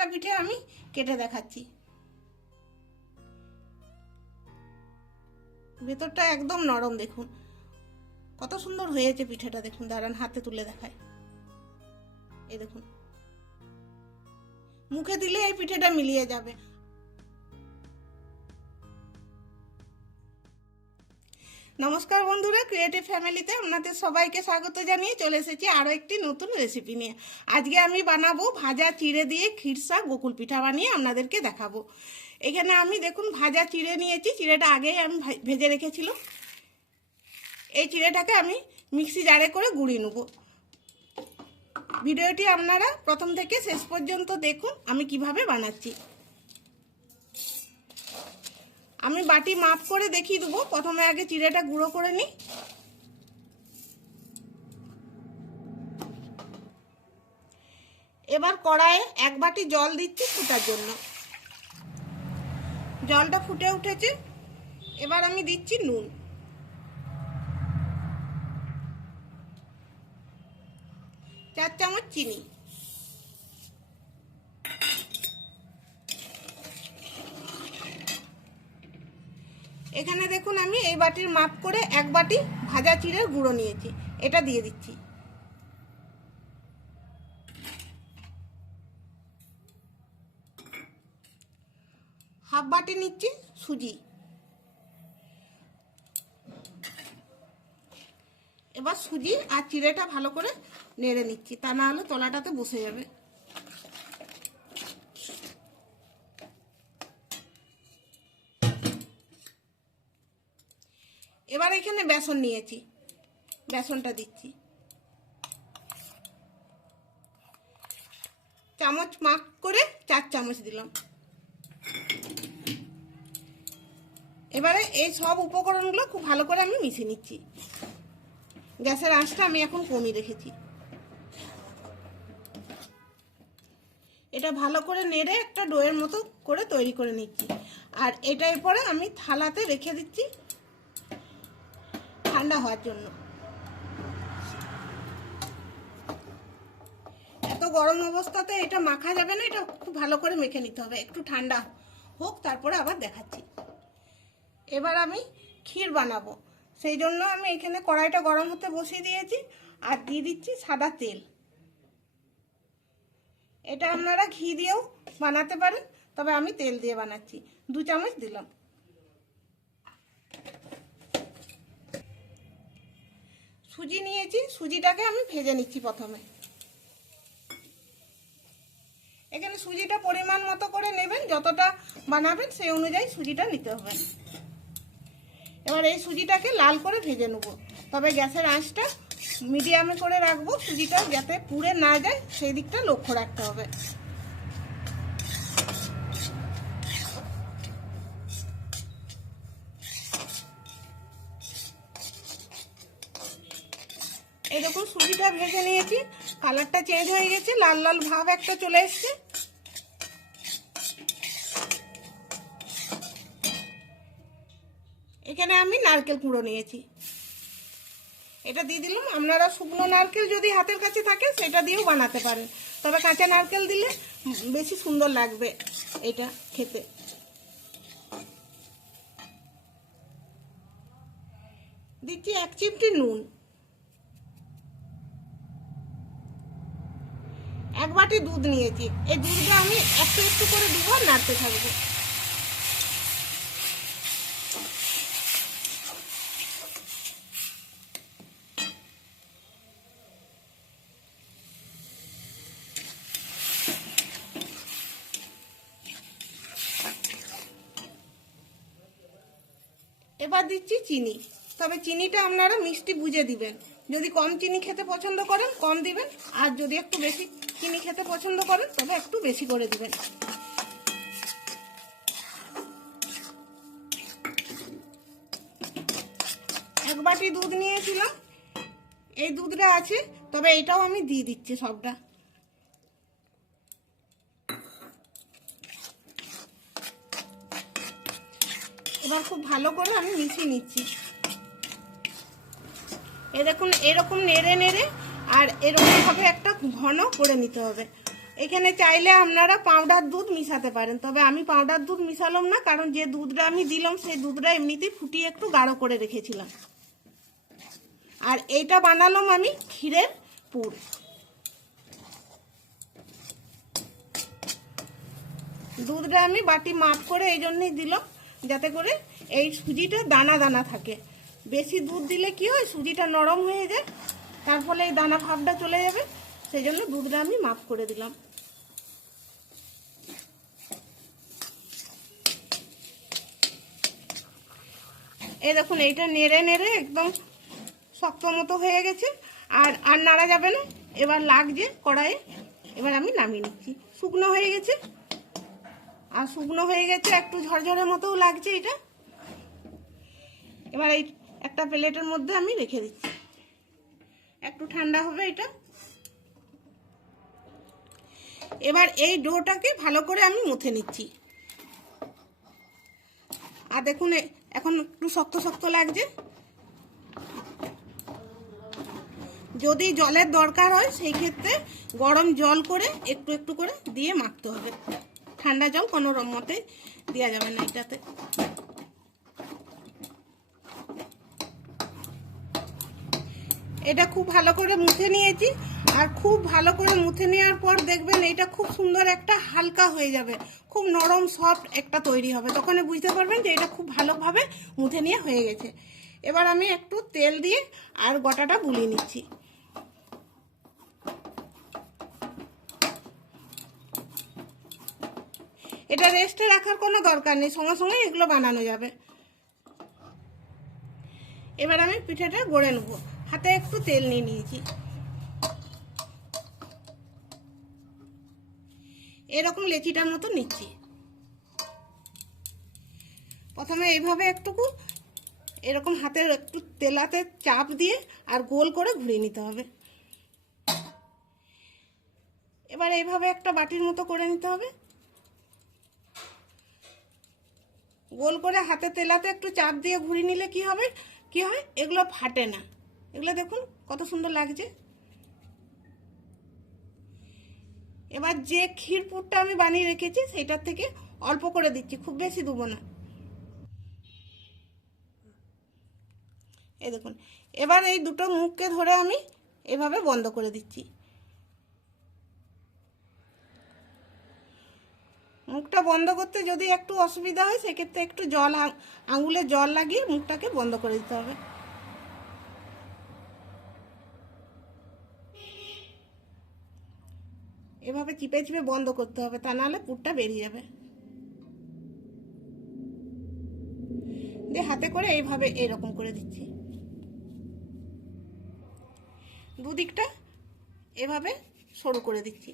একটা পিঠে আমি কেটে দেখাচ্ছি। ভেতরটা একদম নরম, দেখুন কত সুন্দর হয়েছে পিঠেটা। দেখুন, দাঁড়ান হাতে তুলে দেখায়। এই দেখুন, মুখে দিলে এই পিঠেটা মিলিয়ে যাবে। নমস্কার বন্ধুরা, ক্রিয়েটিভ ফ্যামিলিতে আপনাদের সবাইকে স্বাগত জানিয়ে চলে এসেছি আরও একটি নতুন রেসিপি নিয়ে। আজকে আমি বানাবো ভাজা চিড়ে দিয়ে ক্ষীরসা গোকুল পিঠা বানিয়ে আপনাদেরকে দেখাবো। এখানে আমি দেখুন ভাজা চিড়ে নিয়েছি, চিড়েটা আগেই আমি ভেজে রেখেছিলাম। এই চিড়েটাকে আমি মিক্সি জারে করে গুঁড়িয়ে নেব। ভিডিওটি আপনারা প্রথম থেকে শেষ পর্যন্ত দেখুন আমি কিভাবে বানাচ্ছি। আমি বাটি মাপ করে দেখিয়ে দেবো। প্রথমে আগে চিড়েটা গুঁড়ো করে নিই। এবার কড়াইয়ে এক বাটি জল দিচ্ছি ফুটার জন্য। জলটা ফুটে উঠেছে, এবার আমি দিচ্ছি নুন। চার চামচ চিনি। এখানে দেখুন আমি এই বাটির মাপ করে এক বাটি ভাজা চিড়ের গুঁড়ো নিয়েছি, এটা দিয়ে দিচ্ছি। হাফ বাটি নিচ্ছি সুজি। এবার সুজি আর চিড়েটা ভালো করে নেড়ে নিচ্ছি, তা না হলে তলাটাতে বসে যাবে। এবার এখানে বেসন নিয়েছি, বেসনটা দিচ্ছি। চামচ মাপ করে 4 চামচ দিলাম। এবারে এই সব উপকরণগুলো খুব ভালো করে আমি মিশিয়ে নিচ্ছি। গ্যাসের আঁচটা আমি এখন কমিয়ে রেখেছি। এটা ভালো করে নেড়ে একটা ডোয়ের মতো করে তৈরি করে নিচ্ছি। আর এটা এরপরে আমি থালাতে রেখে দিচ্ছি ঠান্ডা হওয়ার জন্য। এত গরম অবস্থাতে এটা মাখা যাবে না, এটা খুব ভালো করে মেখে নিতে হবে। একটু ঠান্ডা হোক, তারপরে আবার দেখাচ্ছি। এবার আমি ক্ষীর বানাবো, সেই জন্য আমি এখানে কড়াইটা গরম হতে বসিয়ে দিয়েছি আর দিয়ে দিচ্ছি সাদা তেল। এটা আপনারা ঘি দিয়েও বানাতে পারেন, তবে আমি তেল দিয়ে বানাচ্ছি। 2 চামচ দিলাম। সুজি নিয়েছি, সুজিটাকে আমি ভেজে নিচ্ছি প্রথমে। এখানে সুজিটা পরিমাণ মতো করে নেবেন, যতটা বানাবেন সেই অনুযায়ী সুজিটা নিতে হবে। এবার এই সুজিটাকে লাল করে ভেজে নেব, তবে গ্যাসের আঁচটা মিডিয়ামে করে রাখবো, সুজিটা যাতে পুড়ে না যায় সেই দিকটা লক্ষ্য রাখতে হবে। এই দেখুন সুজিটা ভেজে নিয়েছি, কালারটা চেঞ্জ হয়ে গেছে, লাল লাল ভাব একটা চলে এসছে। এখানে আমি নারকেল কুঁড়ো নিয়েছি, এটা দিয়ে দিলাম। আপনারা শুকনো নারকেল যদি হাতের কাছে থাকে সেটা দিয়েও বানাতে পারেন, তবে কাঁচা নারকেল দিলে বেশি সুন্দর লাগবে এটা খেতে। দিচ্ছি 1 চিমটি নুন। 1 বাটি দুধ নিয়েছি, এই দুধটা আমি একটু একটু করে দিব, নাড়তে থাকবো। এবার দিচ্ছি চিনি, তবে চিনিটা আপনারা মিষ্টি বুঝে দিবেন। যদি কম চিনি খেতে পছন্দ করেন কম দিবেন, আর যদি একটু বেশি চিনি খেতে পছন্দ করেন তবে একটু বেশি করে দিবেন। এক বাটি দুধ নিয়েছিলাম, এই দুধটা আছে, তবে এটাও আমি দিয়ে দিচ্ছি সবটা। এবার খুব ভালো করে আমি মিশিয়ে নিচ্ছি। এ দেখুন এরকম নেড়ে নেড়ে আর এরকমভাবে একটা ঘন করে নিতে হবে। এখানে চাইলে আপনারা পাউডার দুধ মিশাতে পারেন, তবে আমি পাউডার দুধ মিশালাম না, কারণ যে দুধটা আমি দিলাম সেই দুধটা এমনিতেই ফুটিয়ে একটু গাঢ় করে রেখেছিলাম। আর এইটা বানালাম আমি ক্ষীরের পুর। দুধটা আমি বাটি মাপ করে এই জন্যই দিলাম, যাতে করে এই সুজিটা দানা দানা থাকে। বেশি দুধ দিলে কি হয়, সুজিটা নরম হয়ে যায়, তার ফলে এই দানা ভাবটা চলে যাবে। সেই জন্য দুধটা আমি মাপ করে দিলাম। এই দেখুন, এইটা নেড়ে নেড়ে একদম শক্ত মতো হয়ে গেছে, আর আর নাড়া যাবে না। এবার লাগছে কড়াইয়ে, এবার আমি নামিয়ে নিচ্ছি। শুকনো হয়ে গেছে, আর শুকনো হয়ে গেছে, একটু ঝরঝরের মতোও লাগছে এটা। এবার এই একটা প্লেটের মধ্যে আমি রেখে দিচ্ছি, একটু ঠান্ডা হবে এটা। এবার এই ডোটাকে ভালো করে আমি মুথে নিচ্ছি। আর দেখুন এখন একটু শক্ত শক্ত লাগছে। যদি জলের দরকার হয় সেই ক্ষেত্রে গরম জল করে একটু একটু করে দিয়ে মাখতে হবে। ঠান্ডা জল কোনো মতে দেওয়া যাবে না এটাতে। এটা খুব ভালো করে মুছে নিয়েছি, আর খুব ভালো করে মুছে নেওয়ার পর দেখবেন এটা খুব সুন্দর একটা হালকা হয়ে যাবে, খুব নরম সফট একটা তৈরি হবে। তখন বুঝতে পারবেন যে এটা খুব ভালোভাবে মুছে নেওয়া হয়ে গেছে। এবার আমি একটু তেল দিয়ে আর গোটাটা বুলিয়ে নিচ্ছি। এটা রেস্টে রাখার কোনো দরকার নেই, সঙ্গে সঙ্গে এগুলো বানানো যাবে। এবার আমি পিঠাটা গড়ে নেবো। হাতে একটু তেল নিয়ে নিয়েছি, এরকম লেচিটার মতো নিচ্ছি। প্রথমে এইভাবে একটুকু এরকম হাতে একটু তেলাতে চাপ দিয়ে আর গোল করে ঘুরিয়ে নিতে হবে। এবার এইভাবে একটা বাটির মতো করে নিতে হবে। গোল করে হাতে তেলাতে একটু চাপ দিয়ে ঘুরিয়ে নিলে কি হবে, কি হয়, এগুলো ফাটে না। এগুলো দেখুন কত সুন্দর লাগছে। এবার যে ক্ষীর পুরটা আমি বানিয়ে রেখেছি সেটার থেকে অল্প করে দিচ্ছি, খুব বেশি দেবো না। এই দেখুন, এবার এই দুটো মুখকে ধরে আমি এভাবে বন্ধ করে দিচ্ছি। মুখটা বন্ধ করতে যদি একটু অসুবিধা হয় সেক্ষেত্রে একটু জল আঙুলে জল লাগিয়ে মুখটাকে বন্ধ করে দিতে হবে। এভাবে চিপে চিপে বন্ধ করতে হবে, তা নাহলে পুরটা বেরিয়ে যাবে। দিয়ে হাতে করে এইভাবে এরকম করে দিচ্ছি। দুদিকটা এভাবে সরু করে দিচ্ছি,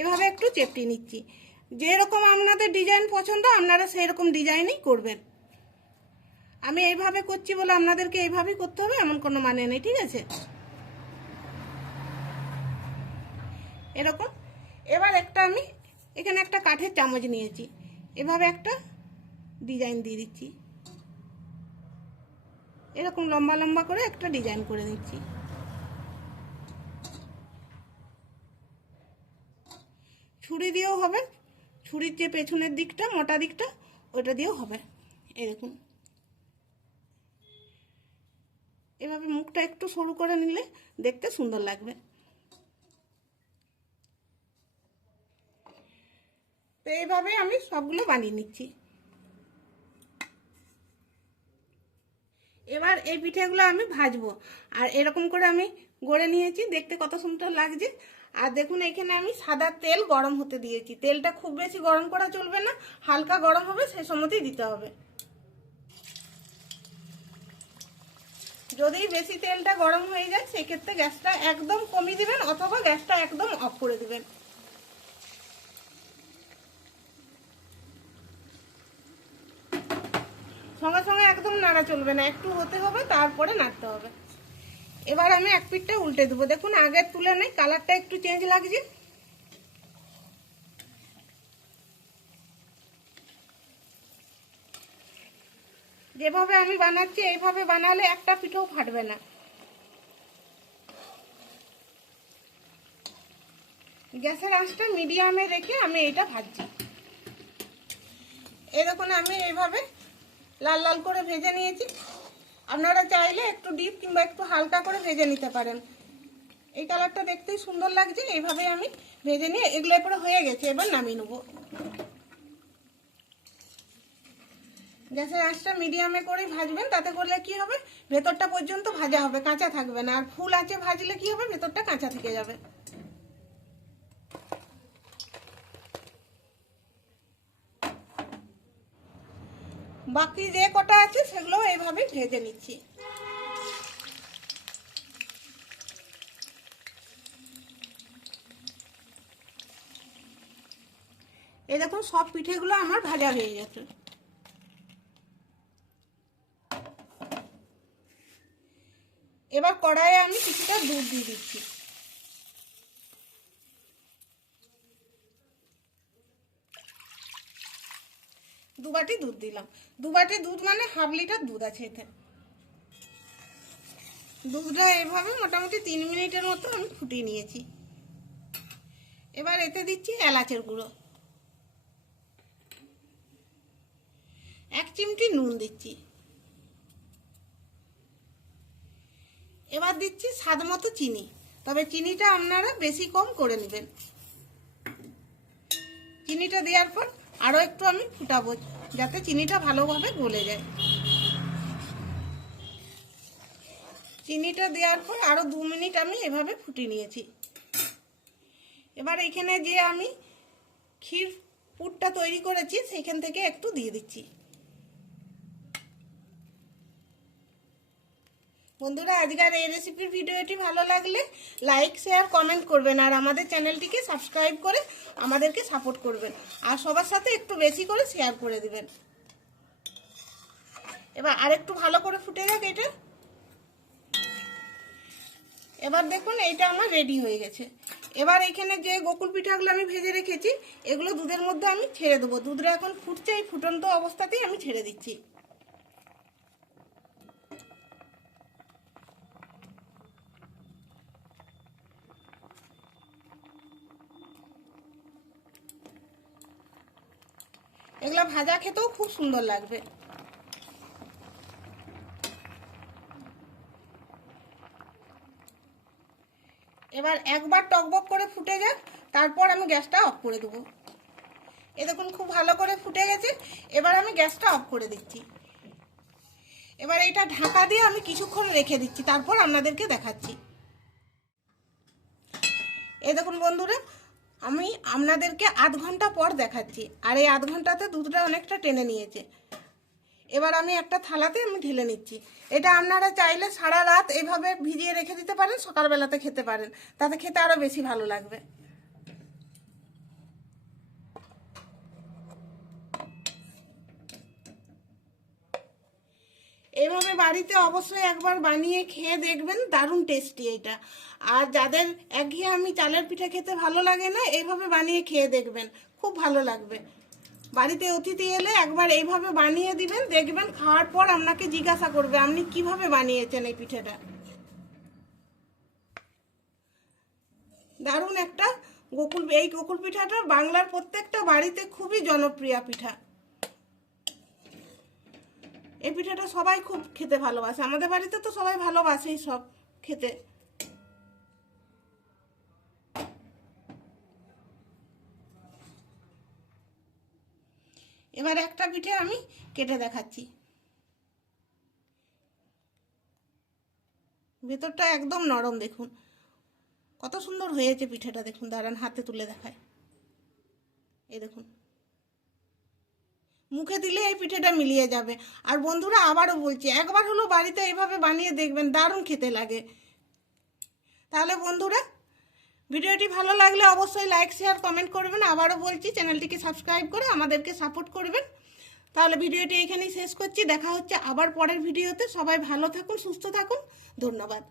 এভাবে একটু চেপটিয়ে নিচ্ছি। যেরকম আপনাদের ডিজাইন পছন্দ আপনারা সেই রকম ডিজাইনই করবেন। আমি এইভাবে করছি বলে আপনাদেরকে এইভাবেই করতে হবে এমন কোনো মানে নেই, ঠিক আছে? এরকম। এবার একটা আমি এখানে একটা কাঠের চামচ নিয়েছি, এভাবে একটা ডিজাইন দিয়ে দিচ্ছি। এরকম লম্বা লম্বা করে একটা ডিজাইন করে দিচ্ছি। ছুরি দিয়েও হবে, ছুরির যে পেছনের দিকটা মোটা দিকটা ওটা দিয়েও হবে। এই দেখুন, এভাবে মুখটা একটু সরু করে নিলে দেখতে সুন্দর লাগবে। তো এইভাবে আমি সবগুলো বানিয়ে নিচ্ছি। এবার এই পিঠেগুলো আমি ভাজবো, আর এরকম করে আমি গড়ে নিয়েছি, দেখতে কত সুন্দর লাগছে। আর দেখুন এখানে আমি সাদা তেল গরম হতে দিয়েছি। তেলটা খুব বেশি গরম করা চলবে না, হালকা গরম হবে সেই সময়তেই দিতে হবে। যদি বেশি তেলটা গরম হয়ে যায় সেক্ষেত্রে গ্যাসটা একদম কমিয়ে দিবেন, অথবা গ্যাসটা একদম অফ করে দিবেন। সঙ্গে সঙ্গে একদম নাড়া চলবে না, একটু হতে হবে তারপরে নাড়তে হবে। এবার আমি এক পিঠটা উল্টে দেবো। দেখুন আগের তুলনায় কালারটা একটু চেঞ্জ লাগছে। যেভাবে আমি বানাচ্ছি এইভাবে বানালে একটা পিঠাও ফাটবে না। গ্যাসের আঁচটা মিডিয়ামে রেখে আমি এটা ভাজছি। এরকম আমি এইভাবে লাল লাল করে ভেজে নিয়েছি। আপনারা চাইলে একটু ডিপ কিংবা একটু হালকা করে ভেজে নিতে পারেন। এই কালারটা দেখতেই সুন্দর লাগছে। এইভাবে আমি ভেজে নিয়ে এগুলো এরপরে হয়ে গেছে, এবার নামিয়ে নেব। গ্যাসের আঁচটা মিডিয়ামে করেই ভাজবেন, তাতে করলে কি হবে, ভেতরটা পর্যন্ত ভাজা হবে, কাঁচা থাকবে না। আর ফুল আঁচে ভাজলে কি হবে, ভেতরটা কাঁচা থেকে যাবে। বাকি যে কটা আছে সেগুলো এইভাবে ভেজে নিচ্ছি। এই দেখুন সব পিঠেগুলো আমার ভাজা হয়ে গেছে। এবার কড়াইয়ে আমি কিছুটা দুধ দিয়ে দিচ্ছি। দু বাটি দুধ দিলাম। 2 বাটি দুধ মানে হাফ লিটার দুধ আছে এতে। দুধটা এভাবে মোটামুটি 3 মিনিটের মতো আমি ফুটিয়ে নিয়েছি। এবার এতে দিচ্ছি এলাচের গুঁড়ো, 1 চিমটি নুন দিচ্ছি। এবার দিচ্ছি স্বাদ মতো চিনি, তবে চিনিটা আপনারা বেশি কম করে নেবেন। চিনিটা দেওয়ার পর আরও একটু আমি ফুটাবো, যাতে চিনিটা ভালোভাবে গলে যায়। চিনিটা দেওয়ার পর আরও 2 মিনিট আমি এভাবে ফুটিয়ে নিয়েছি। এবার এখানে যে আমি ক্ষীর পুরটা তৈরি করেছি সেখান থেকে একটু দিয়ে দিচ্ছি। বন্ধুরা, আজকের এই রেসিপির ভিডিওটি ভালো লাগলে লাইক শেয়ার কমেন্ট করবেন, আর আমাদের চ্যানেলটিকে সাবস্ক্রাইব করে আমাদেরকে সাপোর্ট করবেন, আর সবার সাথে একটু বেশি করে শেয়ার করে দিবেন। এবার আরেকটু ভালো করে ফুটে যাক এটা। এবার দেখুন এইটা আমার রেডি হয়ে গেছে। এবার এখানে যে গোকুল পিঠাগুলো আমি ভেজে রেখেছি এগুলো দুধের মধ্যে আমি ছেড়ে দেবো। দুধটা এখন ফুটছে, এই ফুটন্ত অবস্থাতেই আমি ছেড়ে দিচ্ছি। এগুলো ভাজা খেতেও খুব সুন্দর লাগবে। এবার একবার টকবক করে ফুটে যাক, তারপর আমি গ্যাসটা অফ করে দেবো। এ দেখুন খুব ভালো করে ফুটে গেছে। এবার আমি গ্যাসটা অফ করে দিচ্ছি। এবার এটা ঢাকা দিয়ে আমি কিছুক্ষণ রেখে দিচ্ছি, তারপর আপনাদেরকে দেখাচ্ছি। এ দেখুন বন্ধুরা, আমি আপনাদেরকে আধ ঘন্টা পর দেখাচ্ছি, আর এই আধ ঘন্টাতে দুধটা অনেকটা টেনে নিয়েছে। এবার আমি একটা থালাতে আমি ঢেলে নিচ্ছি। এটা আপনারা চাইলে সারা রাত এভাবে ভিজিয়ে রেখে দিতে পারেন, সকালবেলাতে খেতে পারেন, তাতে খেতে আরও বেশি ভালো লাগবে। এইভাবে বাড়িতে অবশ্যই একবার বানিয়ে খেয়ে দেখবেন, দারুণ টেস্টি এটা। আর যাদের একঘেয়ে আমি চালের পিঠা খেতে ভালো লাগে না, এইভাবে বানিয়ে খেয়ে দেখবেন, খুব ভালো লাগবে। বাড়িতে অতিথি এলে একবার এইভাবে বানিয়ে দিবেন, দেখবেন খাওয়ার পর আপনাকে জিজ্ঞাসা করবে আপনি কিভাবে বানিয়েছেন এই পিঠাটা। দারুণ একটা এই গোকুল পিঠাটা বাংলার প্রত্যেকটা বাড়িতে খুবই জনপ্রিয় পিঠা। এই পিঠাটা সবাই খুব খেতে ভালোবাসে, আমাদের বাড়িতে তো সবাই ভালোবাসেই সব খেতে। এবার একটা পিঠে আমি কেটে দেখাচ্ছি। ভেতরটা একদম নরম, দেখুন কত সুন্দর হয়েছে পিঠাটা। দেখুন, দাঁড়ান হাতে তুলে দেখায়। এই দেখুন, মুখে দিলে এই পিঠাটা মিলিয়ে যাবে। আর বন্ধুরা, আবারও বলছি, একবার হলো বাড়িতে এইভাবে বানিয়ে দেখবেন, দারুণ খেতে লাগে। তাহলে বন্ধুরা, ভিডিওটি ভালো লাগলে অবশ্যই লাইক শেয়ার কমেন্ট করবেন। আবারও বলছি, চ্যানেলটিকে সাবস্ক্রাইব করে আমাদেরকে সাপোর্ট করবেন। তাহলে ভিডিওটি এখানেই শেষ করছি। দেখা হচ্ছে আবার পরের ভিডিওতে। সবাই ভালো থাকুন, সুস্থ থাকুন। ধন্যবাদ।